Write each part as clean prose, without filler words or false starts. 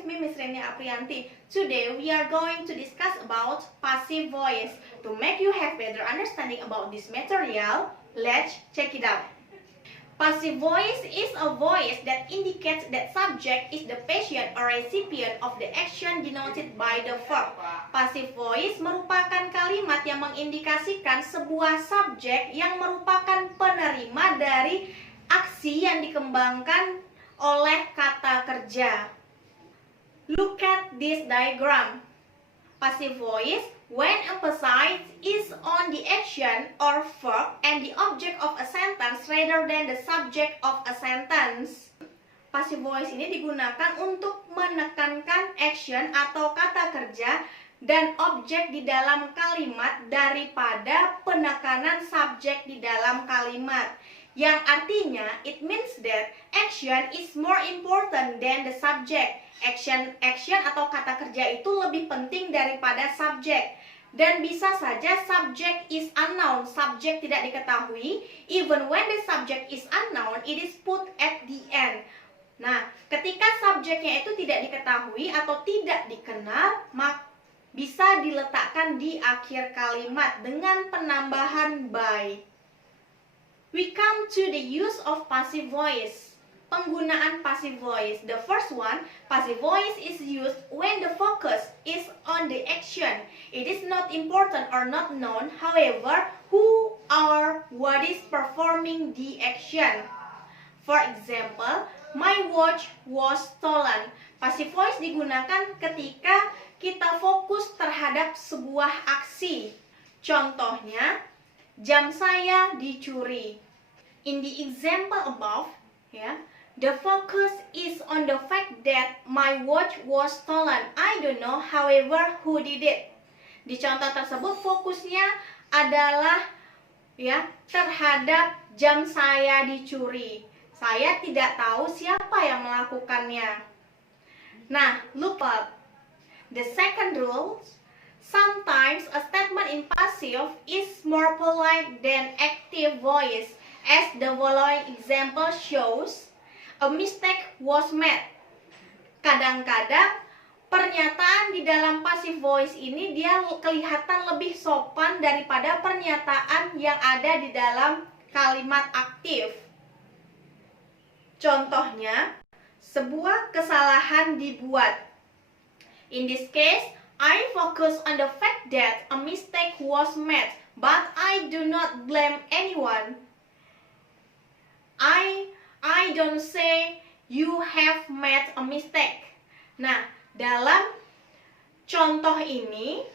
with me, Miss Renia Aprianti. Today we are going to discuss about passive voice. To make you have better understanding about this material, let's check it out. Passive voice is a voice that indicates that subject is the patient or recipient of the action denoted by the verb. Passive voice merupakan kalimat yang mengindikasikan sebuah subjek yang merupakan penerima dari aksi yang dikembangkan oleh kata kerja. Look at this diagram. Passive voice, when emphasized, is on the action or verb and the object of a sentence rather than the subject of a sentence. Passive voice ini digunakan untuk menekankan action atau kata kerja dan objek di dalam kalimat daripada penekanan subjek di dalam kalimat. Yang artinya, it means that action is more important than the subject. Action atau kata kerja itu lebih penting daripada subjek. Dan bisa saja subject is unknown, subjek tidak diketahui. Even when the subject is unknown, it is put at the end. Nah, ketika subjeknya itu tidak diketahui atau tidak dikenal, maka bisa diletakkan di akhir kalimat dengan penambahan by. We come to the use of passive voice. Penggunaan passive voice. The first one, passive voice is used when the focus is on the action. It is not important or not known, however, who or what is performing the action. For example, my watch was stolen. Passive voice digunakan ketika kita fokus terhadap sebuah aksi. Contohnya, jam saya dicuri. In the example above, the focus is on the fact that my watch was stolen. I don't know, however, who did it. Di contoh tersebut fokusnya adalah terhadap jam saya dicuri. Saya tidak tahu siapa yang melakukannya. Nah, look up. The second rule, sometimes a statement in passive is more polite than active voice. As the following example shows, a mistake was made. Kadang-kadang pernyataan di dalam passive voice ini dia kelihatan lebih sopan daripada pernyataan yang ada di dalam kalimat aktif. Contohnya, sebuah kesalahan dibuat. In this case, I focus on the fact that a mistake was made, but I do not blame anyone. I don't say you have made a mistake. Nah, dalam contoh ini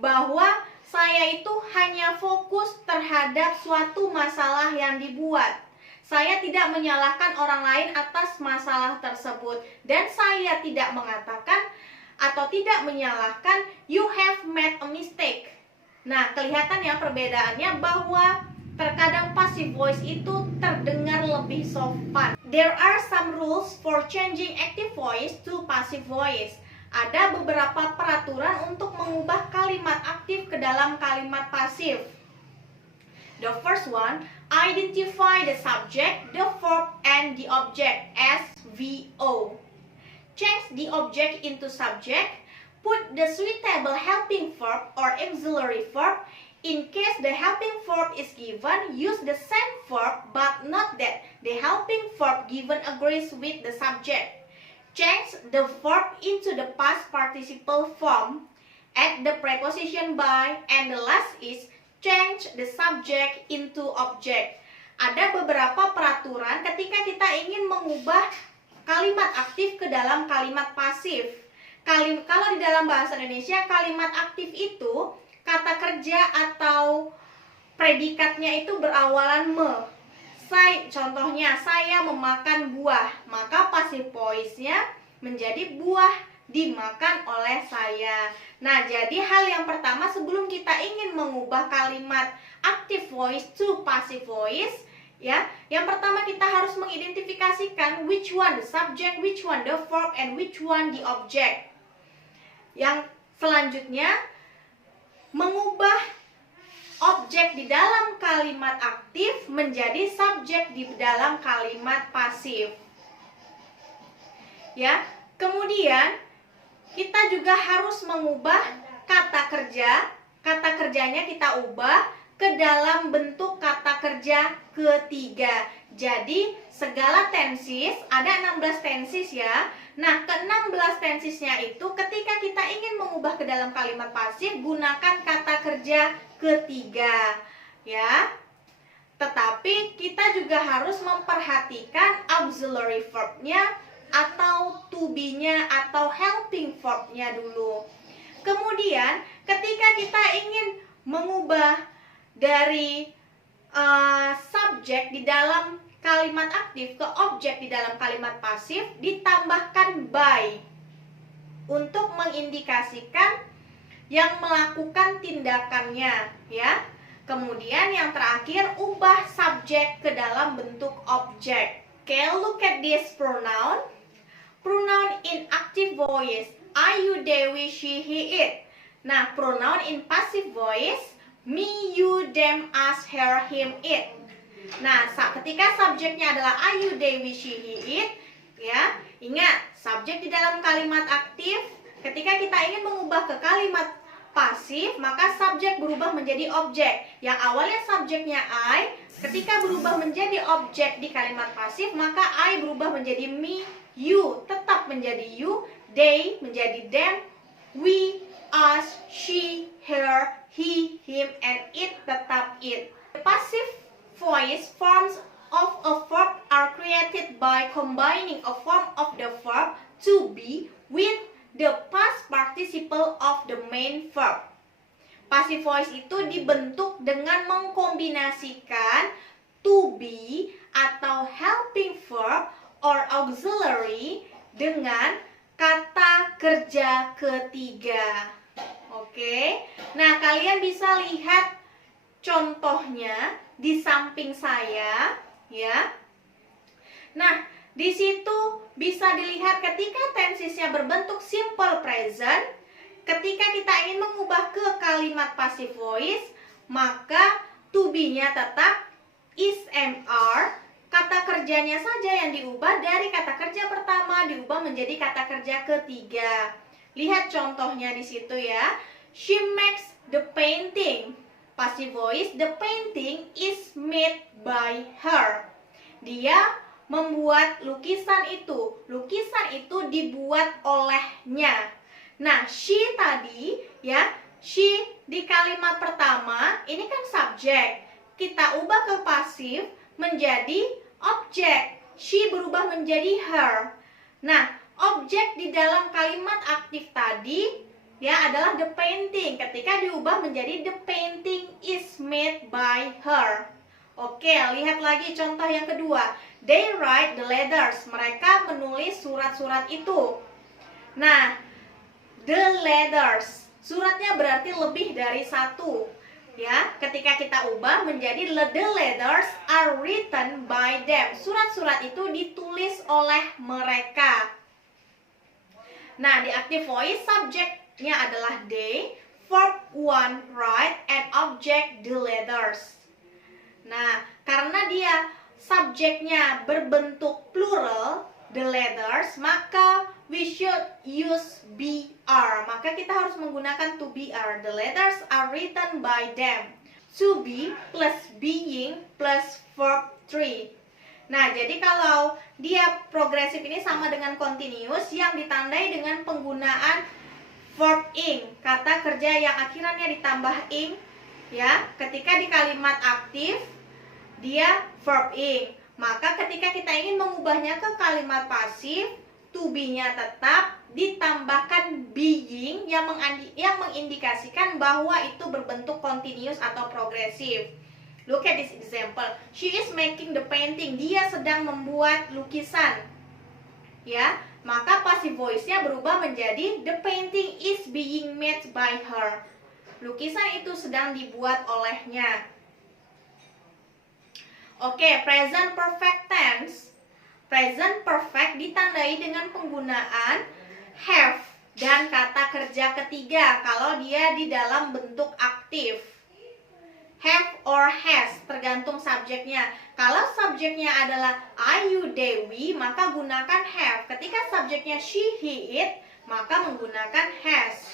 bahwa saya itu hanya fokus terhadap suatu masalah yang dibuat. Saya tidak menyalahkan orang lain atas masalah tersebut dan saya tidak mengatakan atau tidak menyalahkan you have made a mistake. Nah, kelihatan ya perbedaannya bahwa terkadang passive voice itu terdengar lebih sopan. There are some rules for changing active voice to passive voice. Ada beberapa peraturan untuk mengubah kalimat aktif ke dalam kalimat pasif. The first one, identify the subject, the verb, and the object as VO. Change the object into subject. Put the suitable helping verb or auxiliary verb. In case the helping verb is given, use the same verb but not that the helping verb given agrees with the subject. Change the verb into the past participle form. Add the preposition by, and the last is change the subject into object. Ada beberapa peraturan ketika kita ingin mengubah kalimat aktif ke dalam kalimat pasif. Kalau di dalam bahasa Indonesia, kalimat aktif itu kata kerja atau predikatnya itu berawalan me. Contohnya, saya memakan buah, maka passive voice-nya menjadi buah dimakan oleh saya. Nah, jadi hal yang pertama sebelum kita ingin mengubah kalimat active voice to passive voice, yang pertama kita harus mengidentifikasikan which one the subject, which one the verb, and which one the object. Yang selanjutnya, mengubah objek di dalam kalimat aktif menjadi subjek di dalam kalimat pasif. Kemudian kita juga harus mengubah kata kerja. Kata kerjanya kita ubah ke dalam bentuk kata kerja ketiga. Jadi segala tenses, ada 16 tenses ya. Nah, ke-16 tensesnya itu ketika kita ingin mengubah ke dalam kalimat pasif, gunakan kata kerja ketiga ya. Tetapi kita juga harus memperhatikan auxiliary verb-nya atau to be-nya atau helping verb-nya dulu. Kemudian ketika kita ingin mengubah dari subjek di dalam kalimat aktif ke objek di dalam kalimat pasif, ditambahkan by untuk mengindikasikan yang melakukan tindakannya ya. Kemudian yang terakhir, ubah subjek ke dalam bentuk objek. Okay, look at this pronoun. Pronoun in active voice, I, you, they, we, she, he, it. Nah, pronoun in passive voice, me, you, them, us, her, him, it. Nah, ketika subjeknya adalah I, you, they, we, she, he, it, ya, ingat, subjek di dalam kalimat aktif, ketika kita ingin mengubah ke kalimat pasif, maka subjek berubah menjadi objek. Yang awalnya subjeknya I, ketika berubah menjadi objek di kalimat pasif, maka I berubah menjadi me, you tetap menjadi you, they menjadi them, we, us, she, her, he, him, and it tetap it. The passive voice forms of a verb are created by combining a form of the verb to be with the past participle of the main verb. Passive voice itu dibentuk dengan mengkombinasikan to be atau helping verb or auxiliary dengan kata kerja ketiga. Oke. Nah, kalian bisa lihat contohnya di samping saya, ya. Nah, di situ bisa dilihat ketika tensesnya berbentuk simple present, ketika kita ingin mengubah ke kalimat passive voice, maka to be-nya tetap is, am, are. Kata kerjanya saja yang diubah dari kata kerja pertama diubah menjadi kata kerja ketiga. Lihat contohnya di situ ya. She makes the painting. Passive voice, the painting is made by her. Dia membuat lukisan itu. Lukisan itu dibuat olehnya. Nah, she tadi ya, she di kalimat pertama ini kan subjek. Kita ubah ke pasif menjadi objek. She berubah menjadi her. Nah, objek di dalam kalimat aktif tadi ya adalah the painting. Ketika diubah menjadi the painting is made by her. Oke, lihat lagi contoh yang kedua. They write the letters. Mereka menulis surat-surat itu. Nah, the letters. Suratnya berarti lebih dari satu. Ya, ketika kita ubah menjadi the letters are written by them. Surat-surat itu ditulis oleh mereka. Nah, di active voice subjeknya adalah they, verb one write, and object the letters. Nah, karena dia subjeknya berbentuk plural, the letters, maka we should use BR. Maka kita harus menggunakan to BR. The letters are written by them. To be plus being plus verb 3. Nah, jadi kalau dia progresif ini sama dengan continuous yang ditandai dengan penggunaan verb ing, kata kerja yang akhirannya ditambah ing, ya. Ketika di kalimat aktif dia verb ing. Maka ketika kita ingin mengubahnya ke kalimat pasif, to be-nya tetap ditambahkan being yang mengindikasikan bahwa itu berbentuk continuous atau progresif. Look at this example. She is making the painting. Dia sedang membuat lukisan. Ya, maka passive voice-nya berubah menjadi the painting is being made by her. Lukisan itu sedang dibuat olehnya. Oke, present perfect tense. Present perfect ditandai dengan penggunaan have dan kata kerja ketiga kalau dia di dalam bentuk aktif. Have or has, tergantung subjeknya. Kalau subjeknya adalah Ayu Dewi, maka gunakan have. Ketika subjeknya she, he, it, maka menggunakan has.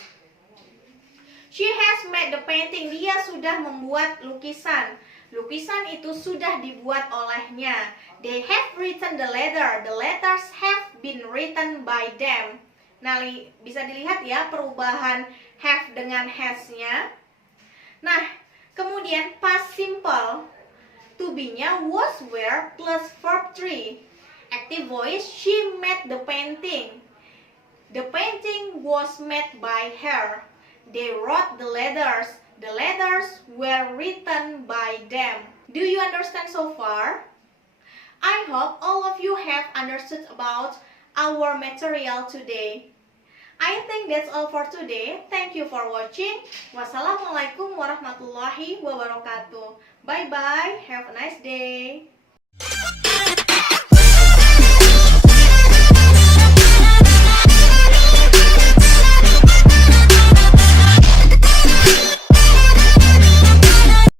She has made the painting. Dia sudah membuat lukisan. Lukisan itu sudah dibuat olehnya. They have written the letter. The letters have been written by them. Nah, bisa dilihat ya perubahan have dengan has-nya. Nah, kemudian past simple. To be-nya was, were, plus verb 3. Active voice, she made the painting. The painting was made by her. They wrote the letters. The letters were written by them. Do you understand so far? I hope all of you have understood about our material today. I think that's all for today. Thank you for watching. Wassalamualaikum warahmatullahi wabarakatuh. Bye bye. Have a nice day.